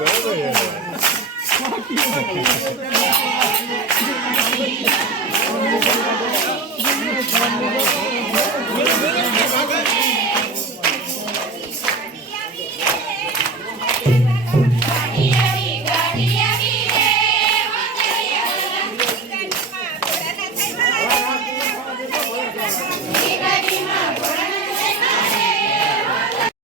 Bye.